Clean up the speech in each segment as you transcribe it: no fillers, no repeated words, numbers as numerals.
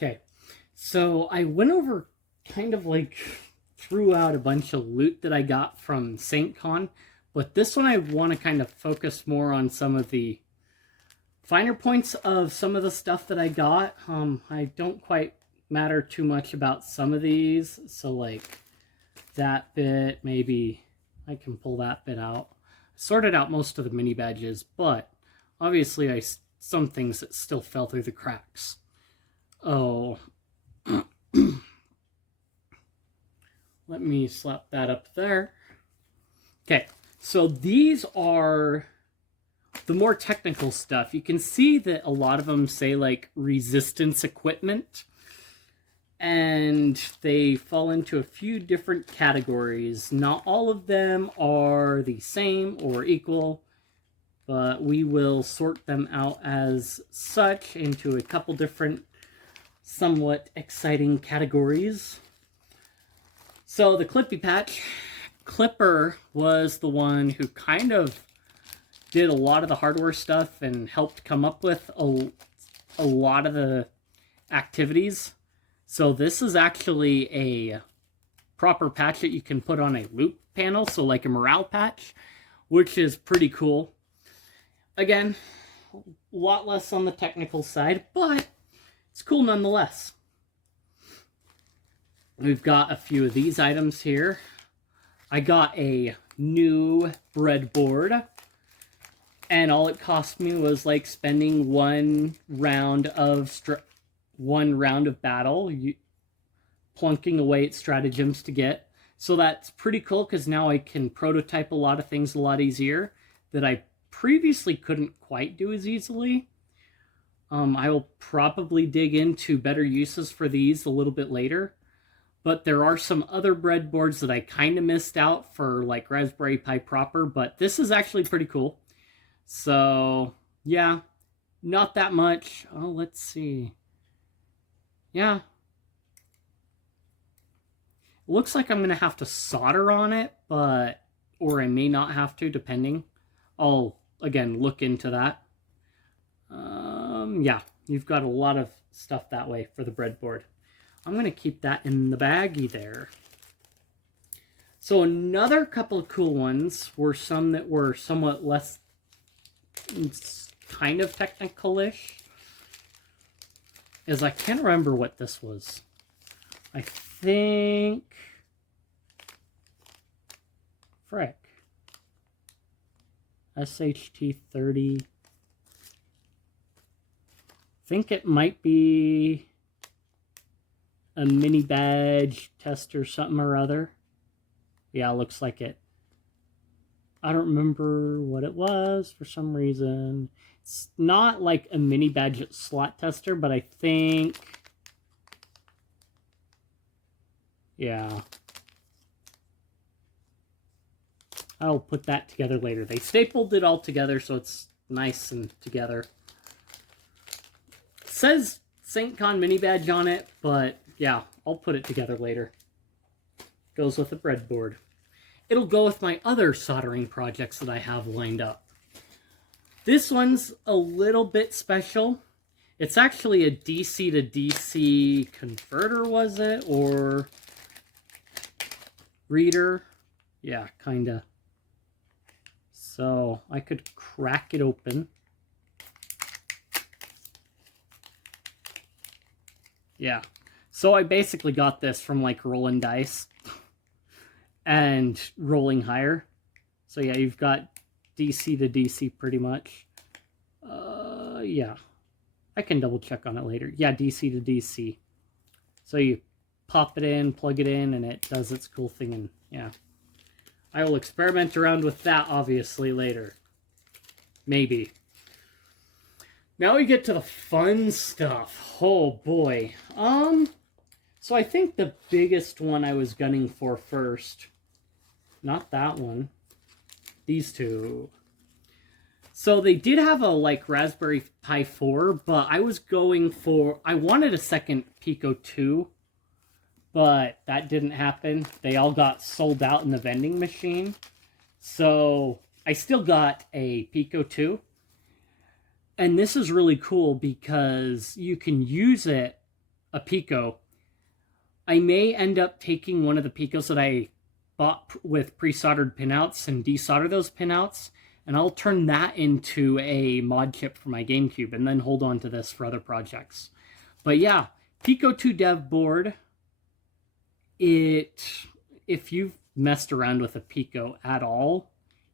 Okay, so I went over kind of like threw out a bunch of loot that I got from SAINTCON, but this one I want to kind of focus more on some of the finer points of some of the stuff that I got. I don't quite matter too much about some of these, so like that bit, maybe I can pull that bit out. Sorted out most of the mini badges, but obviously some things that still fell through the cracks. Oh, let me slap that up there. Okay, so these are the more technical stuff. You can see that a lot of them say like resistance equipment, and they fall into a few different categories. Not all of them are the same or equal, but we will sort them out as such into a couple different somewhat exciting categories. So the Clippy Patch, Clipper was the one who kind of did a lot of the hardware stuff and helped come up with a lot of the activities. So this is actually a proper patch that you can put on a loop panel, so like a morale patch, which is pretty cool. Again, a lot less on the technical side, but it's cool nonetheless. We've got a few of these items here. I got a new breadboard, and all it cost me was like spending one round of battle, plunking away at stratagems to get. So that's pretty cool because now I can prototype a lot of things a lot easier that I previously couldn't quite do as easily. I will probably dig into better uses for these a little bit later. But there are some other breadboards that I kind of missed out for, like Raspberry Pi proper, but this is actually pretty cool. So, yeah, not that much. Oh, let's see. Yeah. It looks like I'm going to have to solder on it, but, or I may not have to, depending. I'll, again, look into that. Yeah, you've got a lot of stuff that way for the breadboard. I'm going to keep that in the baggie there. So another couple of cool ones were some that were somewhat less kind of technical-ish. Is I can't remember what this was. I think... Frick. SHT30. I think it might be a mini badge test or something or other. Yeah, looks like it. I don't remember what it was for some reason. It's not like a mini badge slot tester, but I think... Yeah. I'll put that together later. They stapled it all together, so it's nice and together. It says SAINTCON mini badge on it, but yeah, I'll put it together later. Goes with the breadboard. It'll go with my other soldering projects that I have lined up. This one's a little bit special. It's actually a DC to DC converter, was it? Or reader? Yeah, kinda. So I could crack it open. Yeah. So I basically got this from like rolling dice and rolling higher. So yeah, you've got DC to DC pretty much. Yeah. I can double check on it later. Yeah, DC to DC. So you pop it in, plug it in, and it does its cool thing. And yeah. I will experiment around with that obviously later. Maybe. Now we get to the fun stuff. Oh boy. So I think the biggest one I was gunning for first, not that one, these two. So they did have a like Raspberry Pi 4, but I was going for, I wanted a second Pico 2, but that didn't happen. They all got sold out in the vending machine. So I still got a Pico 2. And this is really cool because you can use it a Pico, I may end up taking one of the Picos that I bought with pre-soldered pinouts and desolder those pinouts, and I'll turn that into a mod chip for my GameCube and then hold on to this for other projects. But yeah, Pico 2 Dev Board. If you've messed around with a Pico at all,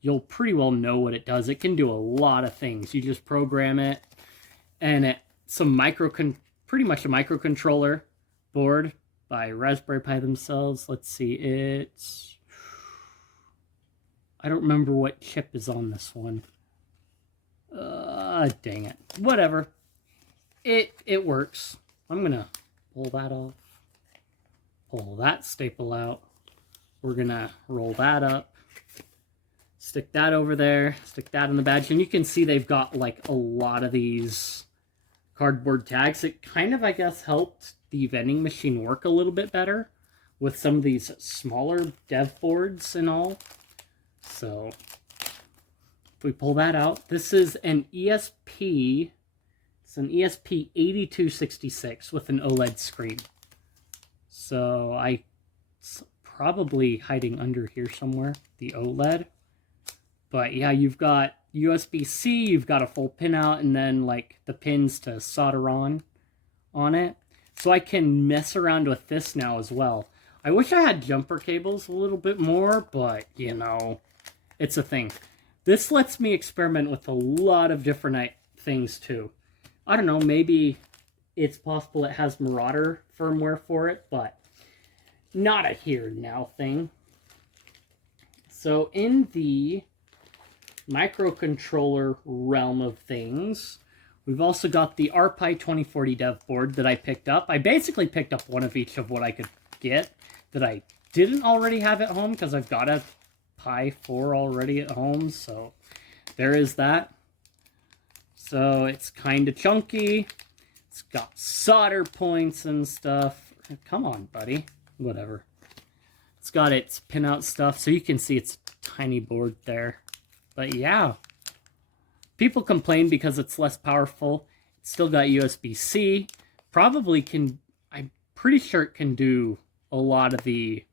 you'll pretty well know what it does. It can do a lot of things. You just program it, and it's pretty much a microcontroller board by Raspberry Pi themselves. Let's see, I don't remember what chip is on this one. Dang it. Whatever. It works. I'm gonna pull that off. Pull that staple out. We're gonna roll that up. Stick that over there. Stick that in the badge. And you can see they've got like a lot of these cardboard tags. It kind of, I guess, helped the vending machine work a little bit better with some of these smaller dev boards and all. So if we pull that out, this is an ESP. It's an ESP8266 with an OLED screen. So it's probably hiding under here somewhere, the OLED. But yeah, you've got USB-C, you've got a full pin out, and then like the pins to solder on it. So I can mess around with this now as well. I wish I had jumper cables a little bit more, but you know, it's a thing. This lets me experiment with a lot of different things too. I don't know, maybe it's possible it has Marauder firmware for it, but not a here and now thing. So in the microcontroller realm of things, we've also got the RPi 2040 Dev Board that I picked up. I basically picked up one of each of what I could get that I didn't already have at home because I've got a Pi 4 already at home, so there is that. So it's kind of chunky. It's got solder points and stuff. Come on, buddy. Whatever. It's got its pinout stuff, so you can see it's a tiny board there. But yeah, people complain because it's less powerful. It's still got USB-C. Probably can, I'm pretty sure it can do a lot of the,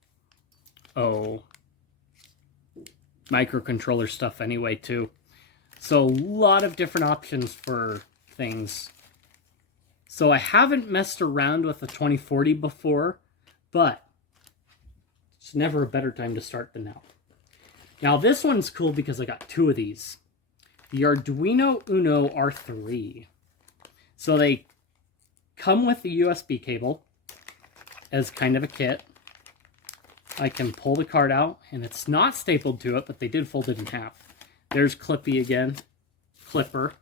microcontroller stuff anyway too. So a lot of different options for things. So I haven't messed around with the 2040 before, but it's never a better time to start than now. Now this one's cool because I got two of these. The Arduino Uno R3. So they come with the USB cable as kind of a kit. I can pull the card out, and it's not stapled to it, but they did fold it in half. There's Clippy again. Clipper.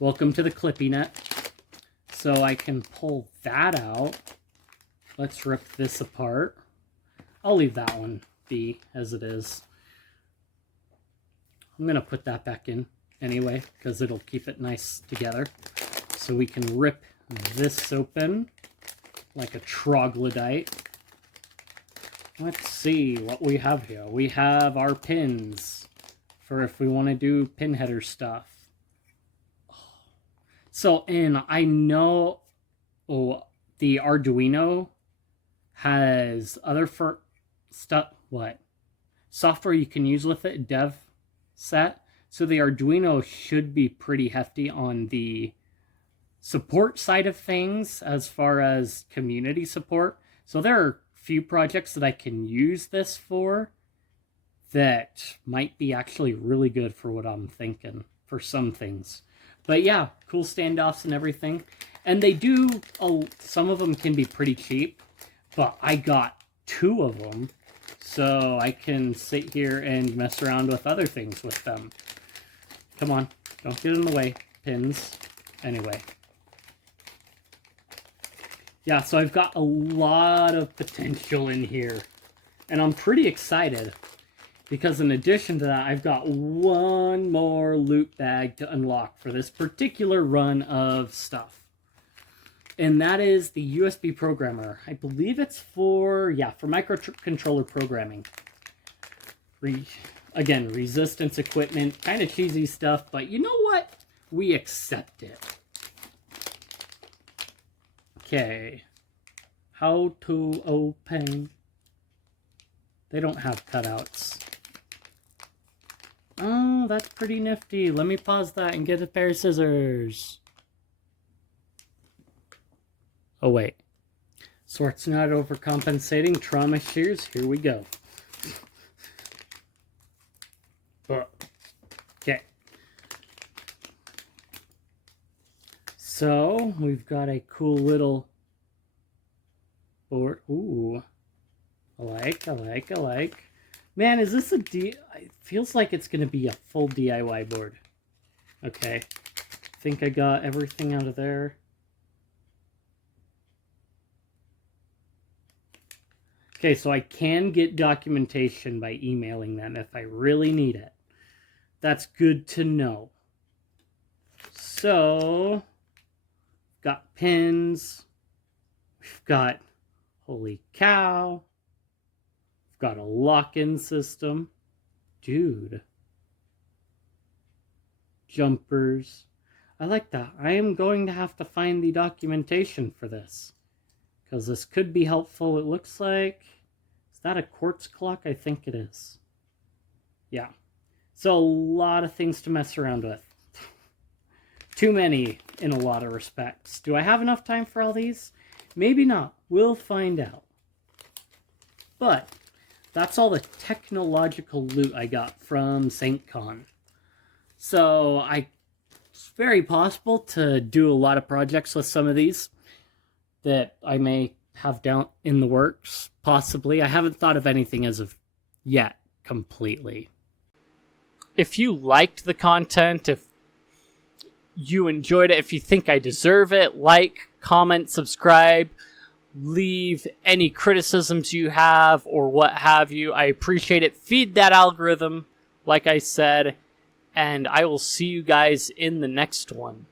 Welcome to the Clippy net. So I can pull that out. Let's rip this apart. I'll leave that one be as it is. I'm going to put that back in anyway, because it'll keep it nice together. So we can rip this open like a troglodyte. Let's see what we have here. We have our pins for if we want to do pin header stuff. So, and I know the Arduino has other software you can use with it, dev set. So the Arduino should be pretty hefty on the support side of things as far as community support. So there are few projects that I can use this for that might be actually really good for what I'm thinking for some things. But yeah, cool standoffs and everything. And they do, some of them can be pretty cheap, but I got two of them, so I can sit here and mess around with other things with them. Come on, don't get in the way, pins. Anyway. Yeah, so I've got a lot of potential in here, and I'm pretty excited. Because in addition to that, I've got one more loot bag to unlock for this particular run of stuff. And that is the USB programmer. I believe it's for microcontroller programming. Again, resistance equipment, kind of cheesy stuff, but you know what? We accept it. Okay. How to open. They don't have cutouts. Oh, that's pretty nifty. Let me pause that and get a pair of scissors. Oh, wait. Sort's not overcompensating. Trauma shears. Here we go. Okay. So, we've got a cool little board. Ooh. I like. Man, is this it feels like it's going to be a full DIY board. Okay. I think I got everything out of there. Okay, so I can get documentation by emailing them if I really need it. That's good to know. So, got pins. We've got, holy cow. We've got a lock-in system. Dude. Jumpers. I like that. I am going to have to find the documentation for this, because this could be helpful. It looks like, is that a quartz clock? I think it is. Yeah. So a lot of things to mess around with. Too many in a lot of respects. Do I have enough time for all these? Maybe not. We'll find out. But that's all the technological loot I got from SAINTCON. So it's very possible to do a lot of projects with some of these that I may have down in the works, possibly. I haven't thought of anything as of yet completely. If you liked the content, if you enjoyed it, if you think I deserve it, like, comment, subscribe, leave any criticisms you have or what have you. I appreciate it. Feed that algorithm, like I said, and I will see you guys in the next one.